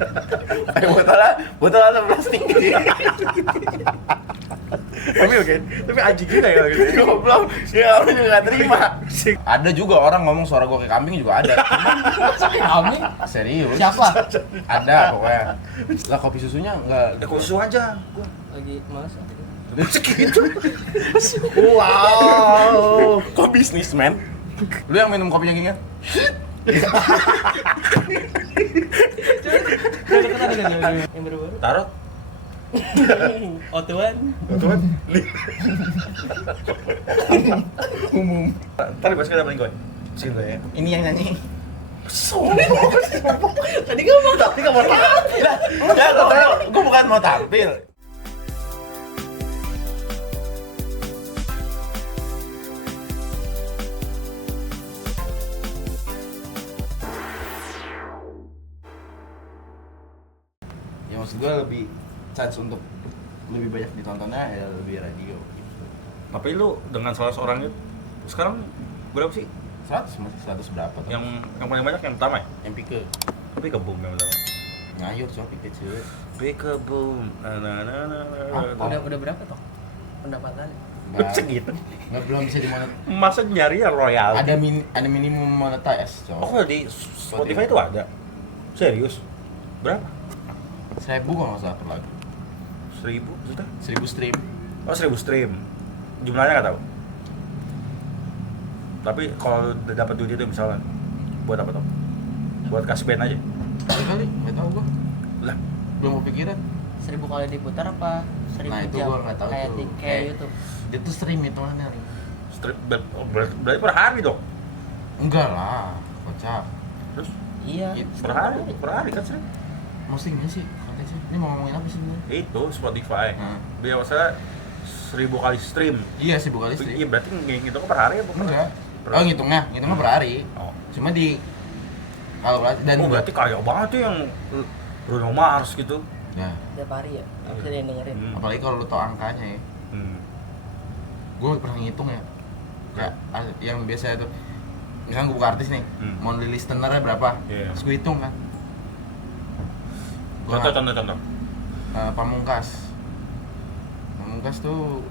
Kayak botol atau plastik. Ambil kan? Tapi anjing juga ya gitu. Goblok, ya orang juga nggak terima. Ada juga orang ngomong suara gue kayak kambing juga ada. Kambing? Serius? Siapa? Ada pokoknya. Lah kopi susunya nggak. Ya khusus aja. Gua Lagi males. segitu. Wow, kok bisnismen? Lu yang minum kopinya gini kan? Yang baru-baru. Tarot. Otuan. Tuan. Umum. Ntar gue sekali paling gue. Sini ya. Ini yang nyanyi. Tadi ngomong tapi enggak mau tampil. Enggak, gue bukan mau tampil. Ya maksud gue lebih chance untuk lebih banyak ditontonnya ya lebih radio gitu. Tapi lu dengan salah seorang itu sekarang berapa sih? 100 masih 100 berapa tuh? Yang paling banyak yang pertama ya? Yang pike Tapi ke boom yang pertama. ngayur cuma pike cuy. Pika boom. Udah berapa toh? Pendapatannya? Segitu. Nggak belum bisa dimonet. Masa nyari yang royal? Ada minimum monetize cowok. Oh, di Spotify itu ada. Serius? Berapa? 1000 kalau nggak salah per lagu. 1000 juta? 1000 stream. Oh, 1000 stream. Jumlahnya nggak tahu. Tapi kalau udah dapat duit itu misalnya buat apa tuh? Buat kasih band aja. Kali nggak tahu gua. Lah, Belum kepikiran. 1000 kali diputar apa? 1000 Nah, itu jam? gua nggak tahu kayak tuh. kayak YouTube. Dia tuh stream hitungannya. strip berarti per hari dong. Enggak lah, kocak. Terus Iya. per hari kan sih? Maksudnya sih, konteksnya. Ini mau ngomongin apa sih sebenarnya? Itu Spotify. Nah. Dia masalah 1000 kali stream. Iya sih bukan Iya, stream. berarti ngitung per hari apa? Enggak. Per- Oh ngitungnya per hari. Oh. Cuma di kalau dan Oh, berarti kaya banget tuh yang Bruno Mars gitu. ya, Tiap hari ya. Bisa dia dengerin. apalagi kalau lu tau angkanya ya. Hmm. Gue pernah ngitung ya. Kayak yang biasa itu misalnya gue buka artis nih, monthly listener-nya berapa? Iya. Terus gue hitung kan. Gua Contoh. Pamungkas tuh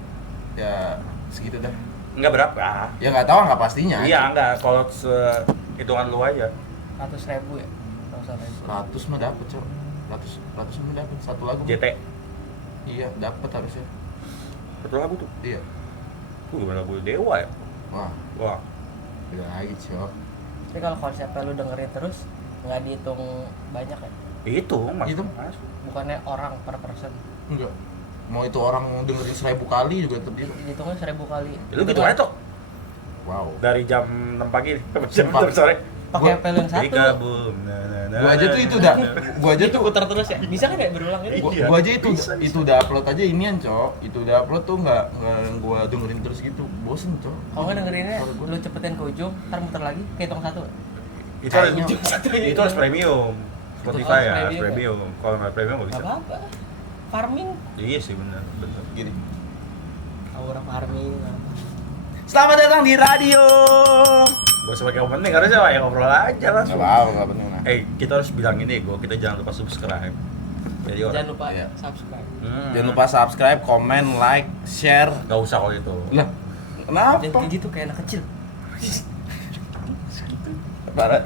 ya segitu dah. Enggak berapa? Ya nggak tahu nggak pastinya. Iya, enggak. Kalau hitungan lu aja. 100.000 ya. 100.000. 100 mah dapet cok. 100 mah dapet satu lagu. JT. Iya dapet harusnya. Satu lagu tuh. Iya. Gimana lagu Dewa ya? Wah Wah. beda lagi cok. Tapi kalau konsepnya lu dengerin terus nggak dihitung banyak ya. Itu Itu? masuk. Bukannya orang per person. Enggak. Mau itu orang dengerin 1000 kali juga tetap dia. Dihitungnya 1000 kali. Lu gitu aja tuh. Wow. Dari jam 6 pagi sampai jam Sumpah. 6 sore. Pakai Gua- pel yang satu. Pika boom. Gua aja tuh itu udah. Gua aja Itu tuh. putar terus ya. Bisa kan ya berulang gitu? Gua, Iya, gua aja itu bisa. itu udah upload aja inian cok. Itu udah upload tuh nggak gua dengerin terus gitu. Bosen cok. Kalau nggak dengerinnya, Suara gua. lu cepetin ke ujung, ntar muter lagi, kehitung satu. Itu harus Kayaknya. itu harus premium. Spotify harus ya, harus premium. premium. Kalau nggak premium nggak Gak bisa. apa-apa. Farming, Iya sih benar. Gini. aura farming. Selamat datang di radio. Gak usah pakai opening, harusnya pakai ngobrol aja langsung. Nggak penting lah. Kita harus bilang ini, kita jangan lupa subscribe. Jadi Jangan lupa Iya. subscribe. Jangan lupa subscribe, comment, like, share. Gak usah kalau itu. Lah, kenapa? Dan kayak gitu kayak anak kecil.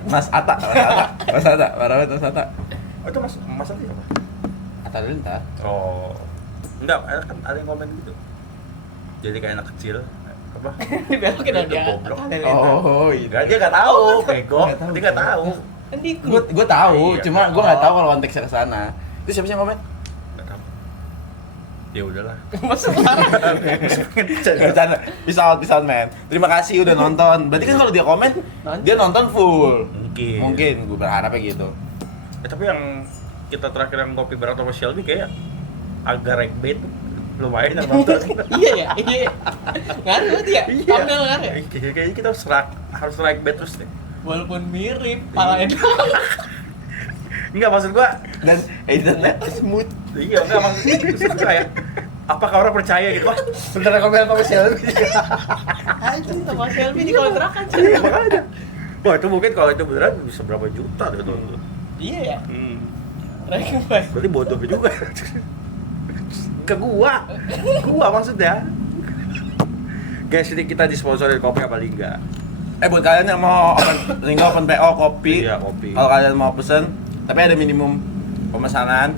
Mas Ata. Parah banget Mas Ata. Oh, itu mas apa? Ata Linta. Oh, enggak, kan ada yang komen gitu. Jadi kayak anak kecil. Apa? Dibelokin Itu aja. goblok. Oh, Enggak, dia nggak tahu, bego. Nggak tahu. Dia nggak tahu. Kan di Gue tahu, Iya. cuma gue nggak tahu kalau konteksnya ke sana. Itu siapa sih yang komen? Nggak tahu. Ya udahlah. Masuk banget. Bercanda. Peace out man. Terima kasih udah nonton. Berarti kan kalau dia komen, dia nonton full. Mungkin gue berharapnya gitu. Tapi yang kita terakhir yang kopi bareng sama Shelby kayak agak ragbait lumayan yang nonton. Iya ya, iya. Ngaruh berarti ya? Thumbnail ngaruh ya? Kayaknya kita harus ragbait terus deh. Walaupun mirip, palanya doang. Enggak, maksud gua Dan editannya smooth. iya, enggak maksud kayak apakah orang percaya gitu? Wah, beneran komen sama Shelby. Anjing sama Shelby di kontrakan sih. Iya, makanya. Wah, itu mungkin kalau itu beneran bisa berapa juta deh tuh. Iya ya. Ranking baik. Berarti bodoh juga. Ke gua maksudnya. Guys, ini kita disponsori kopi apa enggak? Buat kalian yang mau open PO kopi. Iya, kopi. Kalau kalian mau pesen, tapi ada minimum pemesanan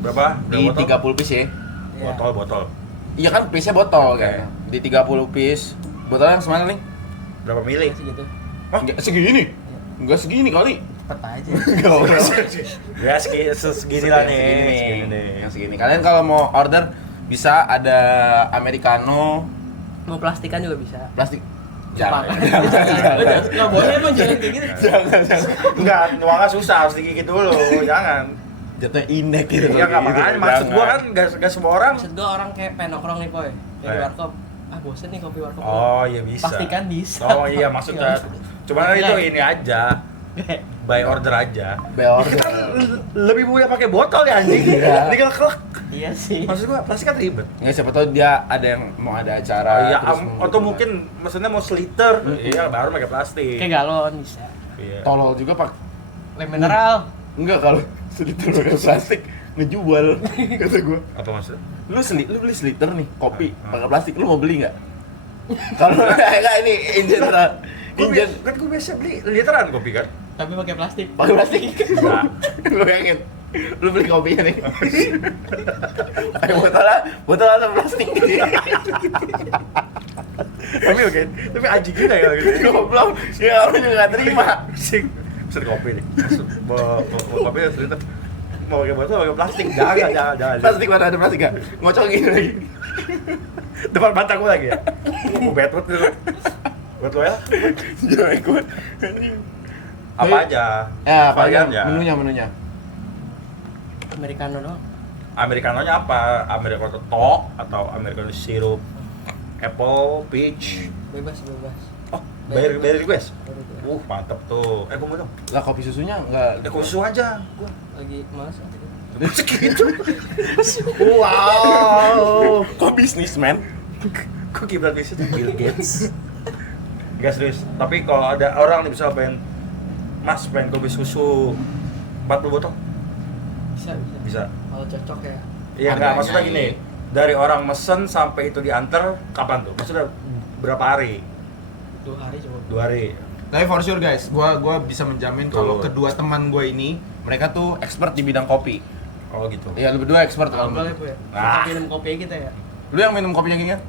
Berapa? di Berapa 30 piece ya. Iya. botol. Iya kan piece-nya botol Oke. kan. Di 30 piece. Botol yang semana nih? Berapa mili? Segitu. Enggak segini. Enggak segini kali. Cepet aja. Ya segini lah nih. Segini nih. Yang segini. Kalian kalau mau order bisa ada americano, Mau plastikan juga bisa. plastik. Jangan. Jangan. Nggak boleh emang jangan kayak gitu. Jangan. Enggak, nuangnya susah, harus digigit dulu. Jangan. Jatuh inek gitu. Iya enggak makanya maksud gua kan enggak semua orang. Maksud gua orang kayak pengen nongkrong nih Poy. Di Eh. warkop. Bosen nih kopi warkop. Oh, iya bisa. Pastikan bisa. Oh iya maksudnya. Cuman itu ini aja. By order aja. Beor. Kita lebih mudah pakai botol ya anjing. Iya. Tinggal kelek. Iya sih. Maksud gua plastik kan ribet. Nggak, siapa tahu dia ada yang mau ada acara. Oh, iya, terus atau mungkin maksudnya mau seliter, iya baru pakai plastik. Kayak galon bisa. Iya. tolol juga pak. Lem mineral. Enggak, kalau seliter pakai plastik ngejual kata gua. Apa maksudnya? Lu beli seliter nih kopi pakai plastik, lu mau beli nggak? Kalau enggak ini in general. Kan gua biasa beli literan kopi kan. Tapi pakai plastik. Pakai plastik. Nah. Lu bayangin. Lu beli kopinya nih. Pakai botol atau plastik. Tapi oke, tapi anjing juga ya gitu. Goblok. Ya lu juga nggak terima. Sing, pesen kopi nih. Mau kopi harus liter. Mau pakai botol pakai plastik. Jangan. Plastik mana ada plastik nggak? Ngocok gini lagi. Depan mata gua lagi ya. Mau betut gitu. Buat lo ya. Jangan gua. Apa aja? Ya, apa aja? Varian ya. Menunya. Americano doang. Americanonya apa? Americano tok atau Americano sirup? Apple, peach. Bebas. Oh, bayar request. Baru tuh. Mantep tuh. Gua mau dong. Lah kopi susunya nggak. Khusus aja gua. Lagi males. Segitu. Wow. Kok bisnismen? Kok kiblat bisnis Bill Gates. Gak serius. Tapi kalau ada orang nih bisa pengen Mas pengen kopi susu 40 botol Bisa. bisa. Kalau cocok ya. Iya enggak, Harganya maksudnya gini. Dari orang mesen sampai itu diantar kapan tuh? Maksudnya berapa hari? 2 hari coba. 2 hari. Tapi for sure guys, gua bisa menjamin kalau Tuh. kedua teman gue ini mereka tuh expert di bidang kopi. Oh gitu. Iya, lu berdua expert kalau Boleh menurut. Bu ya. Ah. Kita minum kopi kita ya. Lu yang minum kopinya gini kan?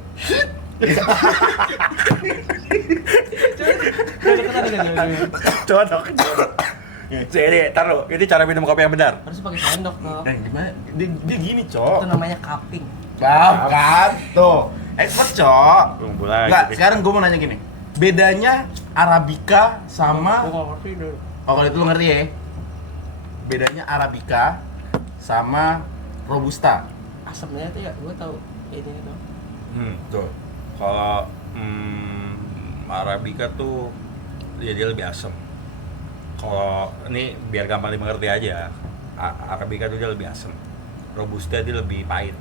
Coba dong. Jadi, taruh. Ini cara minum kopi yang benar. Harus pakai sendok dong. Gimana? Dia gini, Cok. Itu namanya cupping. Kan? Tuh. Expert, Cok. Tunggu lagi. Enggak, sekarang gue mau nanya gini. Bedanya Arabica sama Gua nggak ngerti dulu. oh kalau itu lu ngerti ya? Bedanya Arabica sama Robusta. Asamnya tuh ya, gua tahu ini itu. Tuh. Kalau Arabica tuh dia lebih asam. Kalau ini biar gampang dimengerti aja. Arabica tuh dia lebih asam. Robusta dia lebih pahit.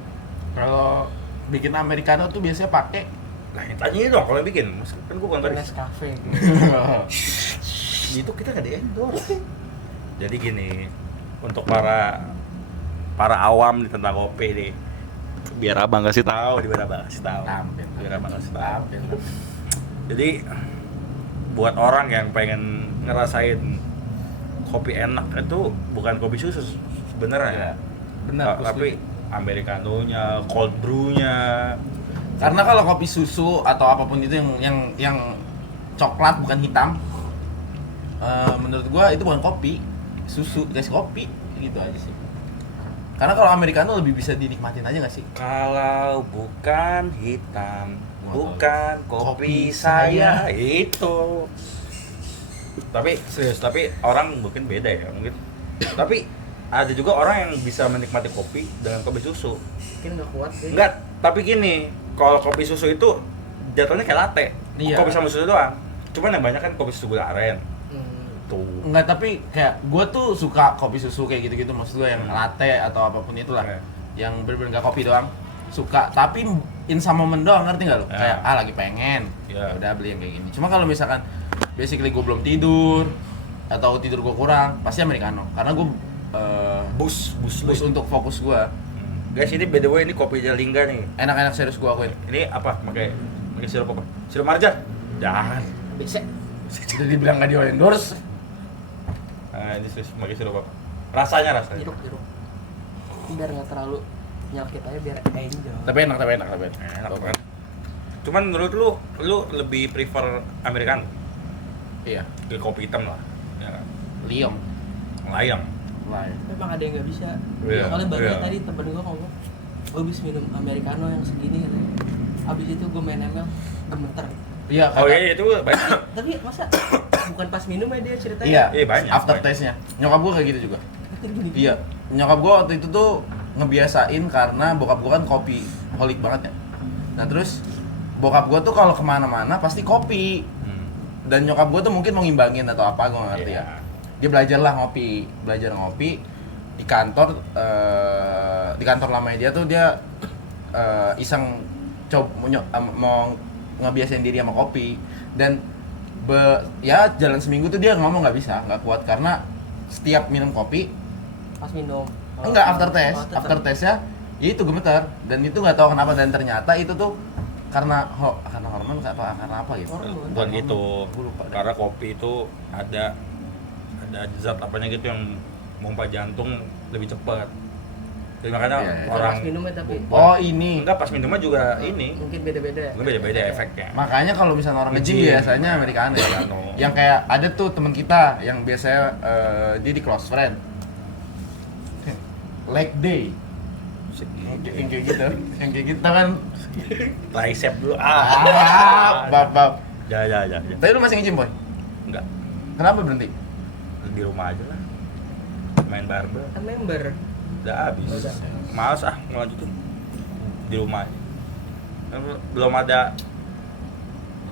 Kalau bikin americano tuh biasanya pakai Nah, tanya ini dong kalau yang bikin. Kan gua bukan barista. Nescafe. Itu kita nggak di-endorse. Jadi gini, untuk para awam nih tentang kopi nih, biar abang kasih tahu, biar abang kasih tahu. Biar abang kasih tahu. Jadi buat orang yang pengen ngerasain kopi enak itu bukan kopi susu sebenarnya. Benar, Tapi americanonya, cold brew-nya. karena kalau kopi susu atau apapun itu yang coklat bukan hitam, menurut gua itu bukan kopi, susu dikasih kopi gitu aja sih. Karena kalau americano lebih bisa dinikmatin aja nggak sih? Kalau bukan hitam, Wah, bukan kopi saya itu. Tapi serius, tapi orang mungkin beda ya, mungkin. Tapi ada juga orang yang bisa menikmati kopi dengan kopi susu. Mungkin nggak kuat sih. Enggak, tapi gini, kalau kopi susu itu jatuhnya kayak latte. Iya. Kopi sama susu doang. Cuman yang banyak kan kopi susu gula aren. Tuh. Enggak, tapi kayak gua tuh suka kopi susu kayak gitu-gitu, maksud gua yang latte atau apapun itulah. Yang bener-bener nggak kopi doang. Suka, tapi in some moment doang, ngerti nggak lu? Ya. Kayak lagi pengen. Ya. Udah beli yang kayak gini. Cuma kalau misalkan basically gua belum tidur atau tidur gua kurang, pasti americano. Karena gua boost boost untuk fokus gue. Guys, ini by the way ini kopinya Lingga nih. Enak-enak serius gue akuin. Ini apa? Pakai sirup apa? Sirup marja? Jangan. Bisa. Udah dibilang nggak di endorse. Ini serius pakai sirup apa? Rasanya. Jeruk. Biar nggak terlalu nyakit aja, biar enjoy. Tapi enak. Enak kan? Cuman menurut lu lebih prefer Americano Iya. ke kopi hitam lah, ya kan? Liong. Layang. Memang ada yang nggak bisa. Iya, Soalnya baru iya. tadi temen gue ngomong, gue bisa minum americano yang segini katanya. Abis itu gue main ML gemeter. Iya. Oh iya itu banyak. Tapi masa bukan pas minum ya dia ceritanya? Iya. Iya, banyak. After taste-nya. Nyokap gue kayak gitu juga. Gini. Iya. Nyokap gue waktu itu tuh ngebiasain karena bokap gue kan kopi holik banget ya. Nah terus bokap gue tuh kalau kemana-mana pasti kopi. Dan nyokap gue tuh mungkin mau ngimbangin atau apa, gue gak ngerti Iya. ya. Dia belajar ngopi di kantor lamanya dia tuh dia iseng mau ngebiasain diri sama kopi. Dan ya jalan seminggu tuh dia ngomong nggak kuat karena setiap minum kopi Pas minum. enggak after taste ya itu gemeter, dan itu nggak tahu kenapa, dan ternyata itu tuh karena hormon karena apa gitu. Bukan gitu. Gua lupa deh. Karena kopi itu ada zat apanya gitu yang memompa jantung lebih cepat. Jadi makanya Iya, iya. orang Pas minumnya tapi Oh ini enggak pas minumnya juga ini. mungkin beda-beda. Mungkin beda-beda efeknya. makanya kalau misalnya orang nge-gym Nge-gym. biasanya Americano ya. Americano. Yang kayak ada tuh teman kita yang biasanya dia di close friend leg day yang kayak gitu kan. Tricep dulu. Bab. Ya. Tapi lu masih nge-gym boy? Enggak. Kenapa berhenti? Di rumah aja lah. Main barbel. Kan member. Udah habis. Udah. Males ngelanjutin di rumah. Belum ada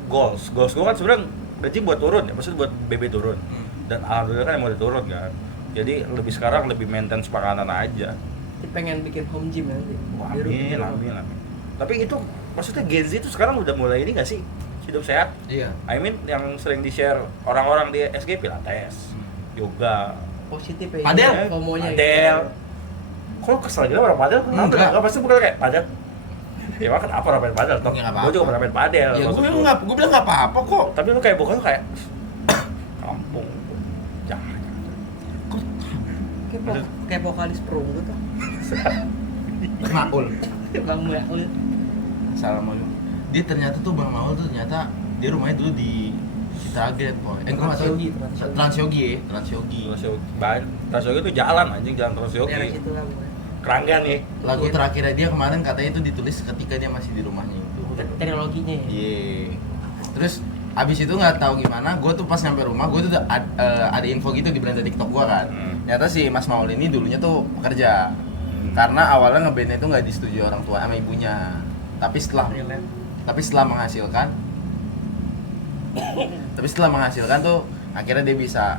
goals gue kan sebenarnya berarti buat turun ya, maksudnya buat BB turun. Dan alhamdulillah kan mau turun kan. Jadi sekarang lebih maintenance makanan aja. Dia pengen bikin home gym nanti. Wah, Di rumah. amin. Tapi itu maksudnya Gen Z itu sekarang udah mulai ini nggak sih hidup sehat? Iya. I mean yang sering di share orang-orang di SG Pilates, yoga, Positif ya. Padel. Fomonya. padel. Kok kesel gitu orang padel? Kenapa? Enggak. Enggak pasti bukan kayak padel. Ya makan apa orang main padel toh? Ya, nggak apa-apa. Gue juga pernah main padel. Ya maksud gue gua. bilang nggak apa-apa kok. Tapi lu kayak bukan lu kayak kampung. Jangan. Kayak vokalis perunggu tuh. Maul. Bang Maul. Assalamualaikum. Dia ternyata tuh Bang Maul tuh ternyata dia rumahnya dulu di Citra boy. Gue nggak tahu. Transyogi. Transyogi. Transyogi itu jalan anjing, jalan Daerah Transyogi. situ lah pokoknya. Kerangga nih. Lagu Iya. terakhirnya dia kemarin katanya itu ditulis ketika dia masih di rumahnya itu. Teknologinya ya. Iya. Terus abis itu nggak tahu gimana, gue tuh pas nyampe rumah, gue tuh ada info gitu di beranda TikTok gue kan. Ternyata si Mas Maul ini dulunya tuh pekerja. Karena awalnya ngebandnya itu nggak disetujui orang tua sama ibunya. Tapi setelah menghasilkan tuh akhirnya dia bisa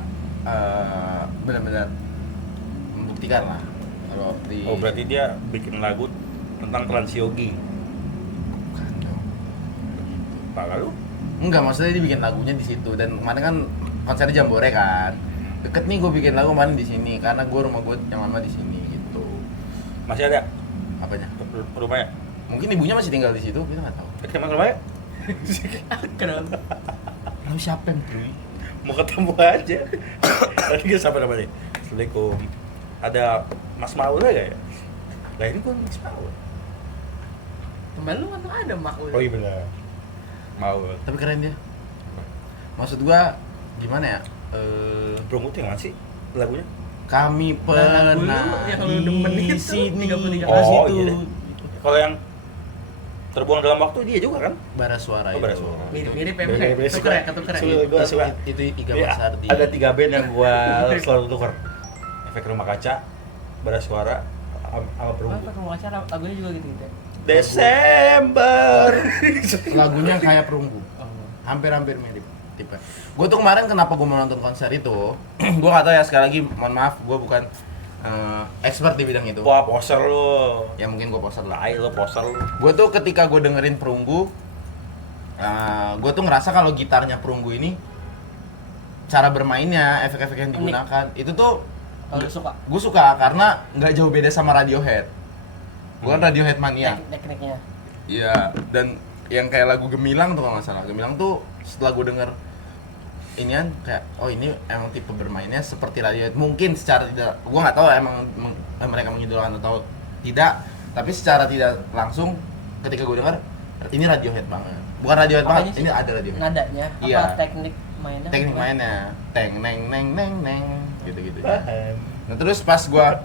benar-benar membuktikan lah kalau di. Oh berarti dia bikin lagu tentang Transyogi. Bukan dong. Pak lalu? Enggak, maksudnya dia bikin lagunya di situ, dan kemarin kan konsernya Jambore kan. Deket nih gue bikin lagu kemarin di sini karena rumah gue yang lama di sini gitu. Masih ada Apanya? rumahnya? Mungkin ibunya masih tinggal di situ, kita nggak tahu. Kita main rumahnya? Kenapa? Lalu siapa yang bro? Mau ketemu aja. Tadi kita sampai namanya. Assalamualaikum. Ada Mas Maul gak ya? Lah ini kan Mas Maul. Temen lu kan ada Maul. Oh iya benar. Maul. Tapi keren dia. Maksud gua gimana ya? Perunggu tuh yang mana sih lagunya? Kami Nah, lagu pernah lu yang lu demen di itu, sini. 33 Oh, Oh, situ. iya deh. Kalau yang terbuang dalam waktu dia juga kan? Bara suara Oh, itu. Bara Suara. Mirip-mirip ya, Mirip-mirip. ketuker ya, ketuker ya. Gua suka. Itu Iga Iya, Mas Hardi. ada 3 band yang gua selalu tuker. Efek Rumah Kaca, Bara Suara, sama Perunggu. Apa kamu acara lagunya juga gitu ya? Desember. Lagunya kayak Perunggu. Hampir-hampir mirip tipe. Gue tuh kemarin kenapa gue mau nonton konser itu? Gue gak tahu ya, sekali lagi mohon maaf, gue bukan expert di bidang itu. Wah, poser lu. Ya mungkin gue poser lah. Lai lu, poser lu. Gue tuh ketika gue dengerin Perunggu, gue tuh ngerasa kalau gitarnya Perunggu ini cara bermainnya, efek-efek yang digunakan itu tuh Kalau lu suka Gue suka karena nggak jauh beda sama Radiohead. Gue kan Radiohead mania. tekniknya. Iya, dan yang kayak lagu Gemilang tuh kalau nggak salah. Gemilang tuh setelah gue denger inian kayak oh ini emang tipe bermainnya seperti Radiohead. Mungkin secara tidak, gue nggak tahu emang mereka mengidolakan atau tidak. Tapi secara tidak langsung ketika gue denger ini Radiohead banget. Bukan Radiohead Apanya banget, sih? ini ada Radiohead. Nadanya, Iya. apa teknik mainnya? Teknik mainnya, teng neng neng neng neng gitu-gitu. Nah terus pas gua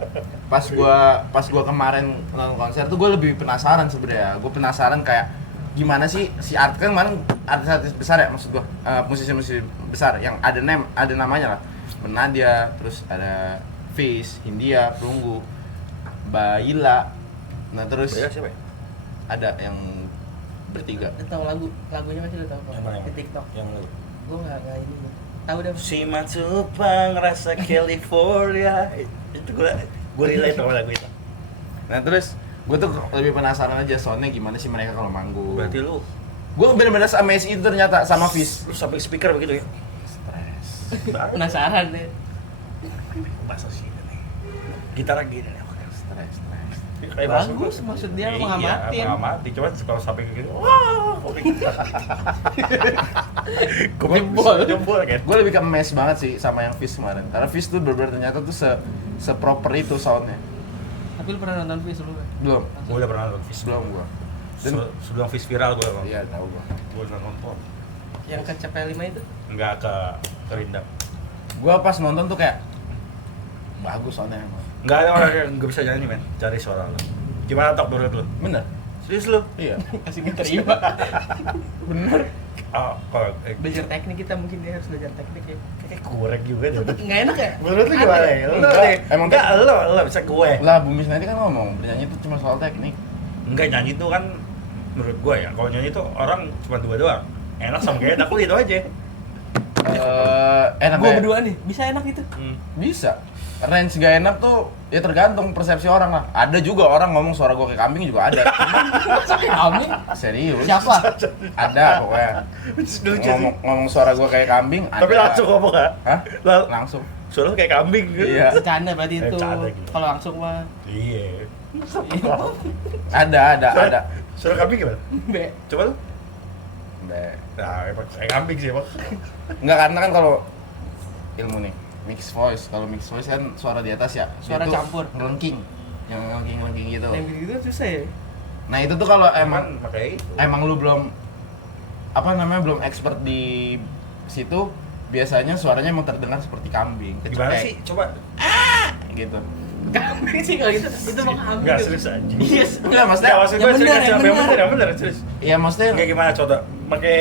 kemarin nonton konser tuh gue lebih penasaran sebenarnya. Gue penasaran kayak gimana sih si Art kan kemarin artis besar ya maksud gua, musisi-musisi besar yang ada namanya lah. Nadia, terus ada Fish, Hindia, Perunggu, Baila. Nah terus Ya, siapa ya? ada yang bertiga. Lu tahu lagunya masih lu tahu kok? Yang mana? Di TikTok. Yang lu. Gue nggak ini. Tahu deh. Si Matupang rasa California. Itu gue relate sama lagu itu. Nah terus gue tuh lebih penasaran aja soalnya gimana sih mereka kalau manggung. Berarti lu Gue bener-bener amazed itu ternyata sama Fish. sampai speaker begitu ya? Stres. Penasaran deh. Masa sih ini? Gitar gini nih. Stres. Bagus, maksud dia mengamati. Iya, mengamati. Coba kalau sampai kayak gitu, wah, kopi. Jempol kan? Gue lebih ke amazed banget sih sama yang Fish kemarin. Karena Fish tuh bener-bener ternyata tuh se-proper itu soundnya. Tapi lu pernah nonton Fish dulu kan? Belum. Gue udah pernah nonton Fish. Belum gue. Sebelum Fish viral gue emang. Iya tahu gue. Gue udah nonton. Yang ke CP5 itu? Enggak ke Rindam. Gue pas nonton tuh kayak bagus soundnya emang. Enggak ada orang yang nggak bisa nyanyi men. Cari suara lu. Gimana Tok menurut lu? Bener? Serius lu? Iya. Kasih diterima. Bener. Oh, kalau Belajar teknik kita mungkin dia harus belajar teknik ya. kayak kurek juga deh. Nggak enak ya? Menurut lu gimana ya? Lu Enggak, deh. emang Enggak, lu bisa gue. Lah Bumi Snadi kan ngomong bernyanyi itu cuma soal teknik. Enggak, nyanyi tuh kan menurut gue ya. Kalau nyanyi tuh orang cuma dua doang. Enak sama gak enak lu itu aja. Enak Gue ya? berdua nih, bisa enak itu? Bisa. Range gak enak tuh ya tergantung persepsi orang lah. Ada juga orang ngomong suara gue kayak kambing juga ada. Kami? Serius. Siapa? Ada pokoknya. Ngomong suara gue kayak kambing ada. Tapi langsung ngomong kan? Hah? Lalu Langsung. suara lu kayak kambing gitu. Iya. Bercanda berarti itu. Bercanda gitu. Kalau langsung mah. Iya. Ada. Suara kambing gimana? Be. Coba lu. Be. Nah, emang kayak kambing sih emang. Enggak karena kan kalau ilmu nih mix voice, kalau mix voice kan suara di atas ya. Suara Dia tuh campur. ngelengking. Yang ngelengking gitu. Yang gitu susah ya? Nah, itu tuh kalau emang makanya itu. emang lu belum belum expert di situ, biasanya suaranya emang terdengar seperti kambing. Gimana kecekek, sih? Coba. gitu. Kambing sih kalau gitu. Itu mah kambing. Enggak serius aja. Yes. Enggak, maksudnya Enggak, maksud yang gue bener, serius, yang bener. yang bener, serius. iya maksudnya Kayak gimana coba? Pakai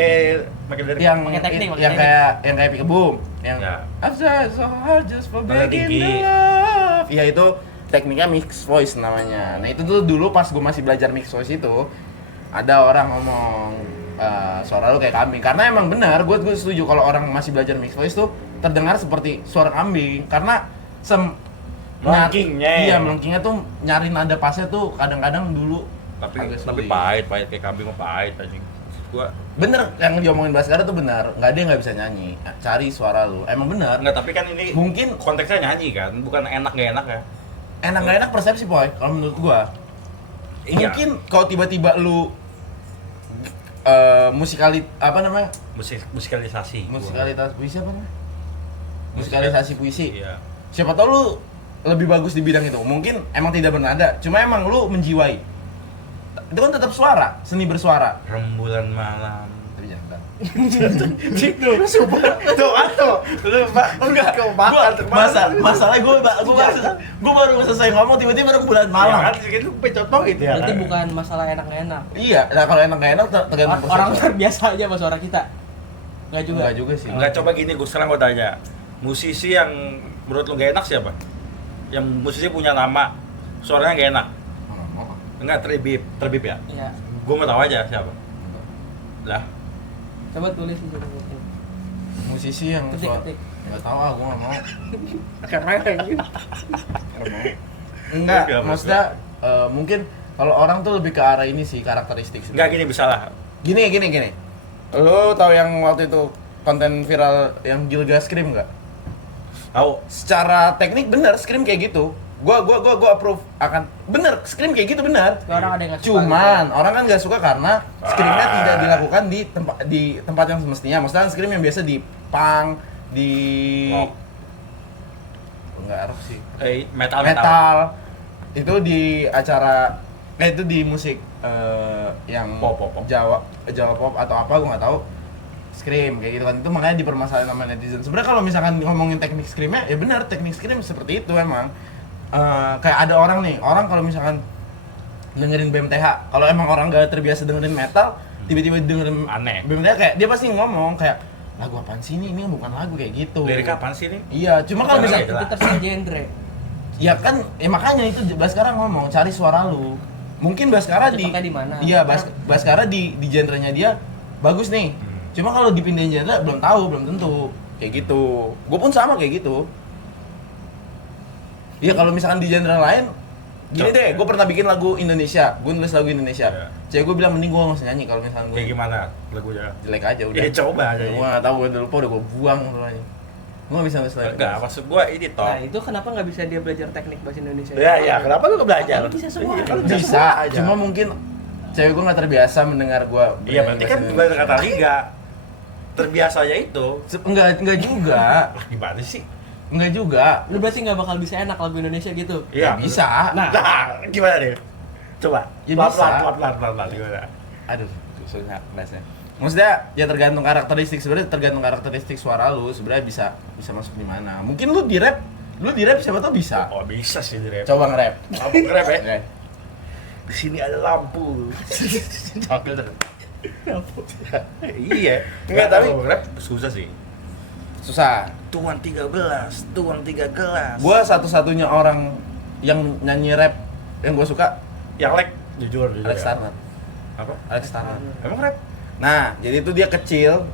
lirik. yang Pakai teknik, pakai yang teknik. kayak Peekaboo, yang Ya. I'm so hard just for Nada begging tinggi. the love. Ya itu tekniknya mix voice namanya. Nah, itu tuh dulu pas gue masih belajar mix voice itu ada orang ngomong suara lu kayak kambing. Karena emang benar, gue setuju kalau orang masih belajar mix voice tuh terdengar seperti suara kambing karena Melengkingnya. Iya, melengkingnya tuh nyari nada pasnya tuh kadang-kadang dulu Tapi agak tapi sulit. pahit kayak kambing mah pahit anjing. Gua Bener yang diomongin Baskara tuh benar, nggak ada yang nggak bisa nyanyi. Cari suara lu, emang benar. enggak, tapi kan ini Mungkin konteksnya nyanyi kan, bukan enak gak enak ya. enak nggak enak persepsi boy, kalau menurut gua. Iya. Mungkin kalau tiba-tiba lu Musikalisasi. musikalitas puisi apa namanya? Musikalisasi puisi. Iya. Siapa tahu lu lebih bagus di bidang itu. Mungkin emang tidak bernada, cuma emang lu menjiwai. Itu kan tetap suara, seni bersuara. Rembulan malam. Tapi jangan. Tuh, lu Enggak, masalah gue baru selesai ngomong tiba-tiba ada bulan malam. Ya kan, itu contoh gitu ya. Berarti kan? bukan masalah enak nggak enak. Iya, nah kalau enak nggak enak tergantung Orang persepsi. terbiasa aja sama suara kita. Nggak juga. Enggak juga sih. Enggak, coba gini, gue sekarang gue tanya. Musisi yang menurut lu gak enak siapa? Yang musisi punya nama, suaranya gak enak. Enggak, terbib ya? Iya. Gue mau tahu aja siapa. Lah, Coba tulis di sini. Musisi yang Ketik. nggak tahu gue nggak mau. Karena kayak gitu. Enggak, Enggak, maksudnya mungkin kalau orang tuh lebih ke arah ini sih karakteristik. enggak gini bisa lah. Gini. Lo tahu yang waktu itu konten viral yang Gilga Scream nggak? Tahu. Secara teknik bener Scream kayak gitu. Gua approve akan bener Scream kayak gitu bener. Tapi orang ada yang nggak suka Cuman orang kan nggak suka karena Screamnya tidak dilakukan di tempat yang semestinya. Maksudnya Scream yang biasa di punk, di Rock. enggak rock sih. Metal. Itu di acara itu di musik yang Pop. Jawa pop atau apa gua nggak tahu. Scream kayak gitu kan, itu makanya dipermasalahin sama netizen. Sebenarnya kalau misalkan ngomongin teknik Screamnya, ya benar teknik Scream seperti itu emang. Kayak ada orang kalau misalkan dengerin BMTH, kalau emang orang gak terbiasa dengerin metal, tiba-tiba dengerin Aneh. BMTH kayak dia pasti ngomong kayak lagu apaan sih ini bukan lagu kayak gitu. Lirik apaan sih nih? Iya, cuma kalau Bukan misalkan lirik. Itu terserah genre. ya kan, makanya itu Baskara ngomong cari suara lu. Mungkin Baskara Cepatnya di mana? Iya, Baskara di genrenya dia bagus nih. Cuma kalau dipindahin genre belum tahu, belum tentu. Kayak gitu. Gue pun sama kayak gitu. Iya, kalau misalkan di genre lain gini deh, gue pernah bikin lagu Indonesia. Gue nulis lagu Indonesia. Iya. Cewek gue bilang mending gue nggak usah nyanyi kalau misalkan gue Kayak gimana lagunya? jelek aja udah. Ya coba aja. Gue nggak tahu, gue udah lupa, udah gue buang aja. Gue nggak bisa nulis lagu. Enggak, maksud gua ini toh. Nah, itu kenapa nggak bisa dia belajar teknik bahasa Indonesia? Ya, kenapa lu nggak belajar? Kan bisa semua. Iya, kan Bisa, aja. cuma mungkin cewek gue nggak terbiasa mendengar gue. Iya, berarti kan bahasa kata liga. Terbiasanya itu. Enggak juga. Lah, gimana sih? Enggak juga. Lu berarti nggak bakal bisa enak lagu Indonesia gitu? Iya, Bisa. Nah, Nah, gimana deh? Coba. Ya Pelan-pelan, bisa. pelan-pelan gimana? Aduh, susah bahasnya. Maksudnya ya tergantung karakteristik, sebenarnya tergantung karakteristik suara lu sebenarnya bisa masuk di mana. Mungkin lu di rap siapa tau bisa. Oh, bisa sih di rap. Coba nge-rap. Lampu rap ya? Oke. Di sini ada lampu. Iya. Enggak, tapi rap susah sih. susah. Tuan 13 gelas. Gua satu-satunya orang yang nyanyi rap yang gua suka yang jujur Alex ya. Turner. Apa? Alex Turner. Emang rap? Nah, jadi itu dia kecil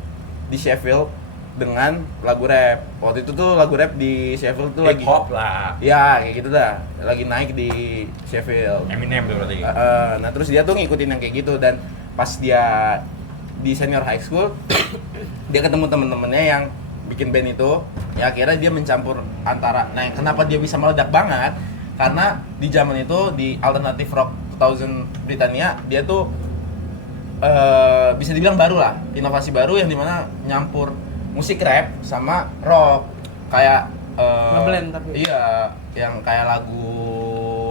di Sheffield dengan lagu rap. Waktu itu tuh lagu rap di Sheffield tuh lagi Hip hop lah. ya kayak gitu dah, lagi naik di Sheffield. Eminem tuh berarti. Nah terus dia tuh ngikutin yang kayak gitu, dan pas dia di senior high school dia ketemu temen-temennya yang bikin band itu. Ya akhirnya dia mencampur antara, nah kenapa dia bisa meledak banget karena di zaman itu di alternative rock 2000 Britania dia tuh bisa dibilang baru lah, inovasi baru yang dimana nyampur musik rap sama rock kayak Ngeblend tapi. iya, yang kayak lagu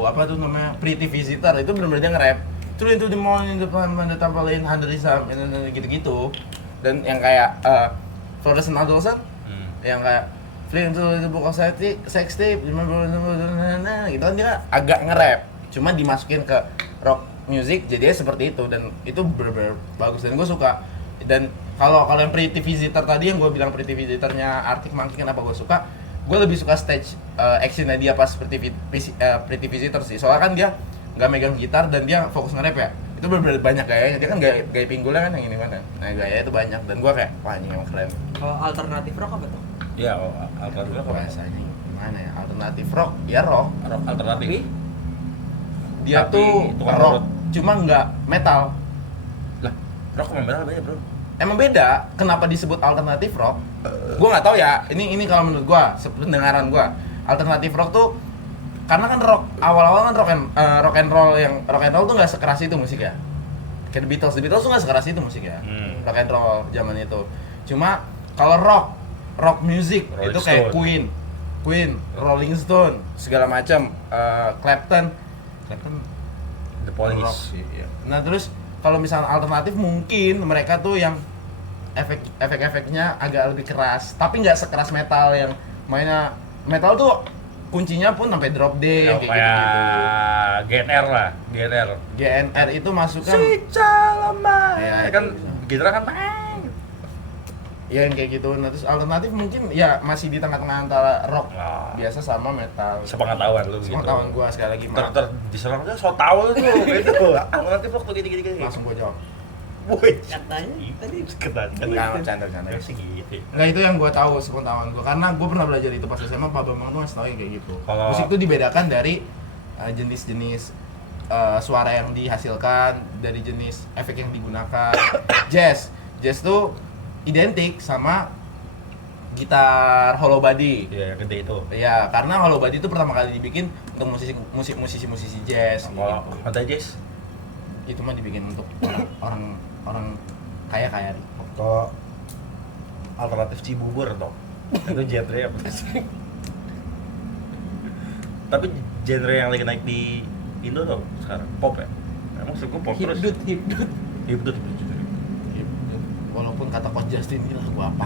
apa tuh namanya Pretty Visitor itu benar-benar dia nge-rap. True into the morning, the plan, the tampalin, handarisam, gitu-gitu. Dan yang kayak Fluorescent Adolescent, yang kayak Free into the book of sex tape, gitu kan dia agak nge-rap. Cuma dimasukin ke rock music jadinya seperti itu, dan itu bener-bener bagus dan gue suka. Dan kalau yang Pretty Visitor tadi yang gue bilang Pretty Visitornya Arctic Monkey, kenapa gue suka? Gue lebih suka stage actionnya dia pas Pretty Visitor sih, soalnya kan dia nggak megang gitar dan dia fokus nge-rap ya. Itu bener-bener banyak gayanya, dia kan gaya pinggulnya kan yang ini kan. Nah gaya itu banyak dan gue kayak wah ini emang keren. kalau alternatif rock apa tuh? Iya, alternatif apa? Bahasanya gimana ya? Alternatif rock, ya rock. Rock alternatif. Dia Tapi tuh tukang rock, urut. cuma nggak metal. Lah, rock sama metal beda, Bro. Emang beda, kenapa disebut alternatif rock? Gue nggak tahu ya. Ini kalau menurut gue, pendengaran gue, alternatif rock tuh karena kan rock awal-awal kan rock and roll tuh nggak sekeras itu musik ya. Kayak The Beatles tuh nggak sekeras itu musik ya. Rock and roll zaman itu. Cuma kalau rock music Rolling itu kayak Stone. Queen, Rolling Stone, segala macam, Clapton The rock Police. sih, iya. Nah terus kalau misalnya alternatif mungkin mereka tuh yang efek-efeknya agak lebih keras, tapi nggak sekeras metal yang mainnya metal tuh kuncinya pun sampai drop D Yang kayak gitu. GNR lah, GNR. GNR itu masuk kan Si Calama. Ya, kan itu. gitar kan ya yang kayak gitu. Nah terus alternatif mungkin ya masih di tengah-tengah antara rock Wah. biasa sama metal. sepengetahuan lu gitu. Pengetahuan gua sekali lagi Ter diserang aja so tau lu tuh gitu. Alternatif rock tuh gini-gini. langsung gua jawab. Woi, Katanya tadi Enggak, bercanda. sih gitu. Enggak, itu yang gua tahu sepengetahuan gua karena gua pernah belajar itu pas SMA. Pak Bambang tuh ngasih tau yang kayak gitu. Kalau- Musik tuh dibedakan dari jenis-jenis suara yang dihasilkan, dari jenis efek yang digunakan. Jazz tuh identik sama gitar Hollow Body. Iya, yang gede itu. Iya, karena Hollow Body itu pertama kali dibikin untuk musisi jazz gitu. Kalau Pantai Jazz, Itu mah dibikin untuk orang kaya nih. kalau alternatif Cibubur toh. Itu genre apa? Tapi genre yang lagi naik di Indo tuh sekarang pop ya. Emang suku pop terus. Hipdut. Hipdut. Walaupun kata Coach Justin ini lagu apa?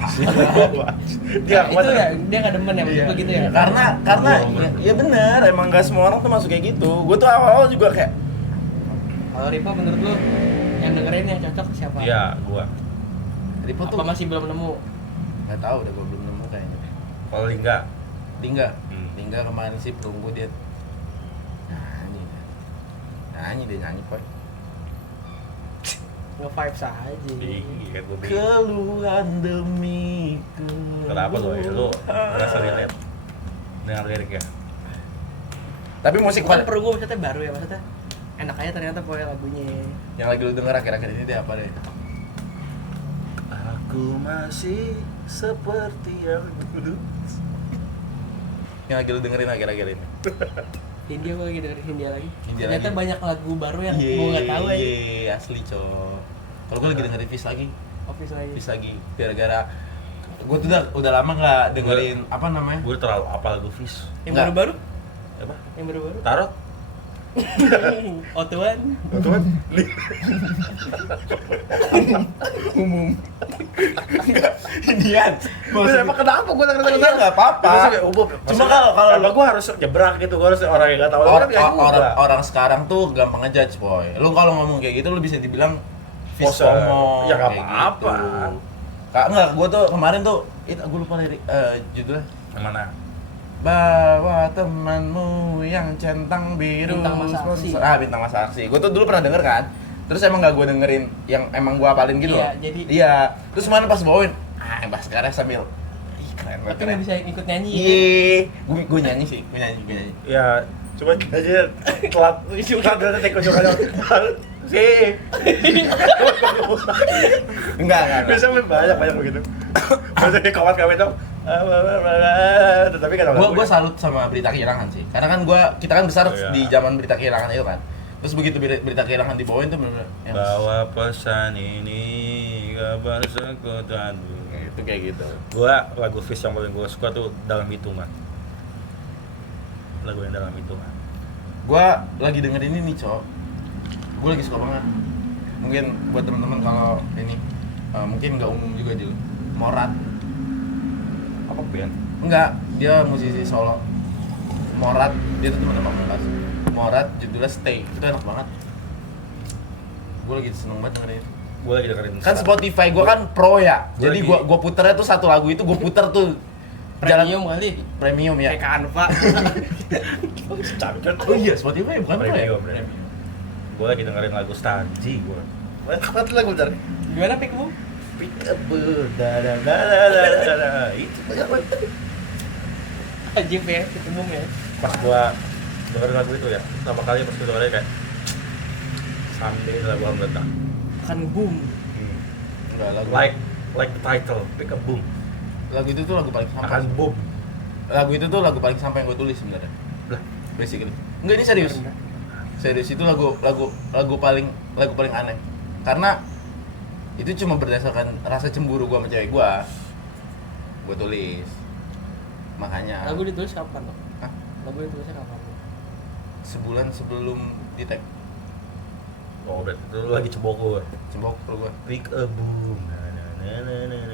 Dia Itu ya, dia nggak demen ya maksud begitu ya. Karena ya bener, emang gak semua orang tuh masuk kayak gitu. Gue tuh awal juga kayak Kalau Ripo menurut lu yang dengerin yang cocok siapa? Iya, gua. Ripo tuh Apa masih belum nemu? nggak tahu udah gue belum nemu kayaknya. Kalau Lingga, Lingga kemarin sih perunggu dia nyanyi kok. Nge-vibes aja. iya gua bingung. Keluhan demi Kenapa lo ya? Lu merasa relate dengan liriknya? Tapi musik Bukan perunggu maksudnya baru ya maksudnya. Enak aja ternyata pokoknya lagunya. yang lagi lu denger akhir-akhir ini dia apa deh? Aku masih seperti yang dulu. Yang lagi lu dengerin akhir-akhir ini. Hindia gue lagi dengerin Hindia lagi. Hindia Ternyata lagi. banyak lagu baru yang gue nggak tahu ya. Iya, asli cowok. Kalau gue lagi dengerin Fish lagi. Office lagi. Fish lagi gara-gara gue tuh udah lama nggak dengerin apa namanya? Gue terlalu apa lagu Fish? Yang Nggak. baru-baru? Apa? Yang baru-baru? Tarot? Otuan. Teman? Umum. Indian. Emang kenapa gue denger Iya nggak apa-apa. Cuma kalau gue harus nyebrang gitu, gue harus orang yang nggak tahu lagu kan ya juga. orang sekarang tuh gampang ngejudge boy. Lu kalau ngomong kayak gitu lu bisa dibilang fish Poser. FOMO. Ya, nggak kayak apa-apa. gitu. Kak enggak, gua tuh kemarin tuh gue lupa lirik judulnya. Yang mana? Bawa temanmu yang centang biru Bintang Masa Aksi. sponsor. Bintang Masa Aksi. Gue tuh dulu pernah denger kan. Terus emang gak gue dengerin yang emang gue hafalin gitu Iya, loh. jadi- Iya. Terus kemarin pas bawain, Bass Karya sambil keren banget. Tapi nggak bisa ikut nyanyi. Iya. Gue nyanyi sih, gue nyanyi. Ya, coba aja telat dari detik ujung aja. Sih. Enggak. Bisa banyak begitu. Maksudnya kawan kami tuh tapi kan Gue salut sama Berita Kehilangan sih. Karena kan kita kan besar Oh, iya. di zaman Berita Kehilangan itu kan. Terus begitu Berita Kehilangan dibawain tuh bener-bener yang bawa pesan ini kabar sekutan. itu kayak gitu. Gua lagu Fish yang paling gua suka tuh Dalam Hitungan. Lagu yang Dalam Hitungan. Gue lagi dengerin ini nih, Cok. Gue lagi suka banget. Mungkin buat teman-teman kalau ini mungkin nggak umum juga di Morat. Apa band? Enggak, dia musisi solo. Morat, dia tuh teman Pamungkas. Morat judulnya Stay. Itu enak banget. Gue lagi seneng banget dengerin. Gua lagi dengerin. Kan Spotify gue kan pro ya. Gua Jadi lagi- gue puternya tuh satu lagu itu gue puter tuh Premium kali. premium ya. Kayak Canva. Oh iya, Spotify bukan pro ya. Premium. Gua lagi dengerin lagu Stanji gua. Apa tuh lagu bentar? Gimana pikmu? Pick up da. Itu banyak banget. Ajib ya, pikmu ya. Pas gua dengerin lagu itu ya, pertama kali pas gua dengerin kayak Someday lagu Hamlet. Akan boom. Enggak, Like the title, Pick Up Boom. lagu itu tuh lagu paling sampah. Akan boom. Lagu itu tuh lagu paling sampah yang gue tulis sebenarnya. Lah, Basically. Enggak, ini serius. Serius itu lagu paling aneh. Karena itu cuma berdasarkan rasa cemburu gua sama cewek gua tulis. Makanya Lagu ditulis kapan lo? Hah? Lagu ditulisnya kapan lo? sebulan sebelum di tag oh berarti itu lu lagi cemboko. cembok lu gua. Pick a boom.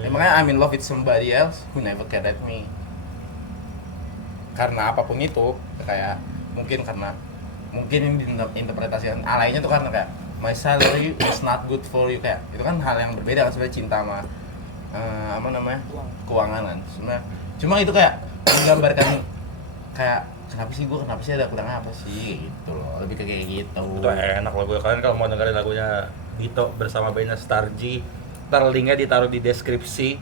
Emangnya I'm in love with somebody else who never cared at me. Karena apapun itu, kayak mungkin ini interpretasi alainya tuh karena kayak my salary was not good for you, kayak itu kan hal yang berbeda kan sebenarnya cinta sama apa namanya? Keuangan kan. Sebenarnya cuma itu kayak menggambarkan kayak kenapa sih ada kurang apa sih gitu loh. Lebih kayak gitu. Itu enak lagu. Kalian kalau mau dengerin lagunya Dito bersama bandnya Starji, ntar linknya ditaruh di deskripsi.